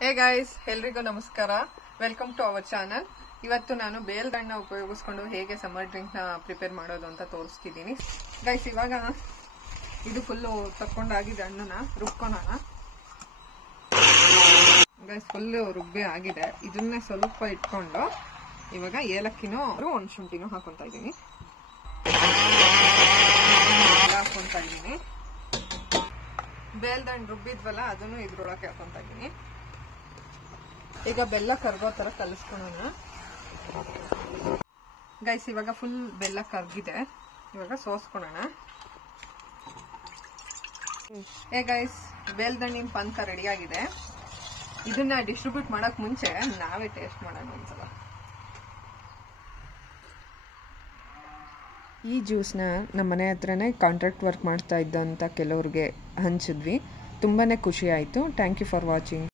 ಹೇ guys, ಎಲ್ರಿಗೂ ನಮಸ್ಕಾರ. Welcome to our channel. ಇವತ್ತು ನಾನು ಬೇಲ್ದಣ್ಣ ಉಪಯೋಗಿಸ್ಕೊಂಡು ಹೇಗೆ ಸಮ್ಮರ್ ಡ್ರಿಂಕ್ ನ ಪ್ರಿಪೇರ್ ಮಾಡೋದು ಅಂತ ತೋರಿಸ್ತಿದ್ದೀನಿ. ಗೈಸ್, ಇವಾಗ ಇದು ಫುಲ್ಲು ತಕ್ಕೊಂಡಾಗಿದೆ, ಹಣ್ಣನ್ನ ರುಬ್ಕೊಳೋಣ. ಗೈಸ್, ಫುಲ್ಲು ರುಬ್ಬಿ ಆಗಿದೆ. ಇದನ್ನೇ ಸ್ವಲ್ಪ ಇಟ್ಕೊಂಡು ಇವಾಗ ಏಲಕ್ಕಿನೂ ಒಂದು ಶುಂಠಿನೂ ಹಾಕೊಂತ ಇದ್ದೀನಿ. ಬೇಲ್ದಣ್ಣು ರುಬ್ಬಿದ್ವಲ್ಲ, ಅದನ್ನು ಇದ್ರೊಳಗೆ ಹಾಕೊಂತ ಇದ್ದೀನಿ. ಈಗ ಬೆಲ್ಲ ಕರ್ಗೋ ತರ ಕಲಿಸ್ಕೊಳ್ಳೋಣ. ಗೈಸ್, ಇವಾಗ ಫುಲ್ ಬೆಲ್ಲ ಕರ್ಗಿದೆ. ಇವಾಗ ಸೋಸ್ಕೊಳ್ಳೋಣ. ಗೈಸ್, ಬೇಲ್ದಣ್ಣಿನ ಪಾನಕ ರೆಡಿ ಆಗಿದೆ. ಇದನ್ನ ಡಿಸ್ಟ್ರಿಬ್ಯೂಟ್ ಮಾಡಕ್ ಮುಂಚೆ ನಾವೇ ಟೇಸ್ಟ್ ಮಾಡೋಣ ಒಂದ್ಸಲ. ಈ ಜ್ಯೂಸ್ನ ನಮ್ಮ ಮನೆ ಹತ್ರನೇ ಕಾಂಟ್ರಾಕ್ಟ್ ವರ್ಕ್ ಮಾಡ್ತಾ ಇದ್ದಂಥ ಕೆಲವ್ರಿಗೆ ಹಂಚಿದ್ವಿ. ತುಂಬಾ ಖುಷಿ ಆಯಿತು. Thank you for watching.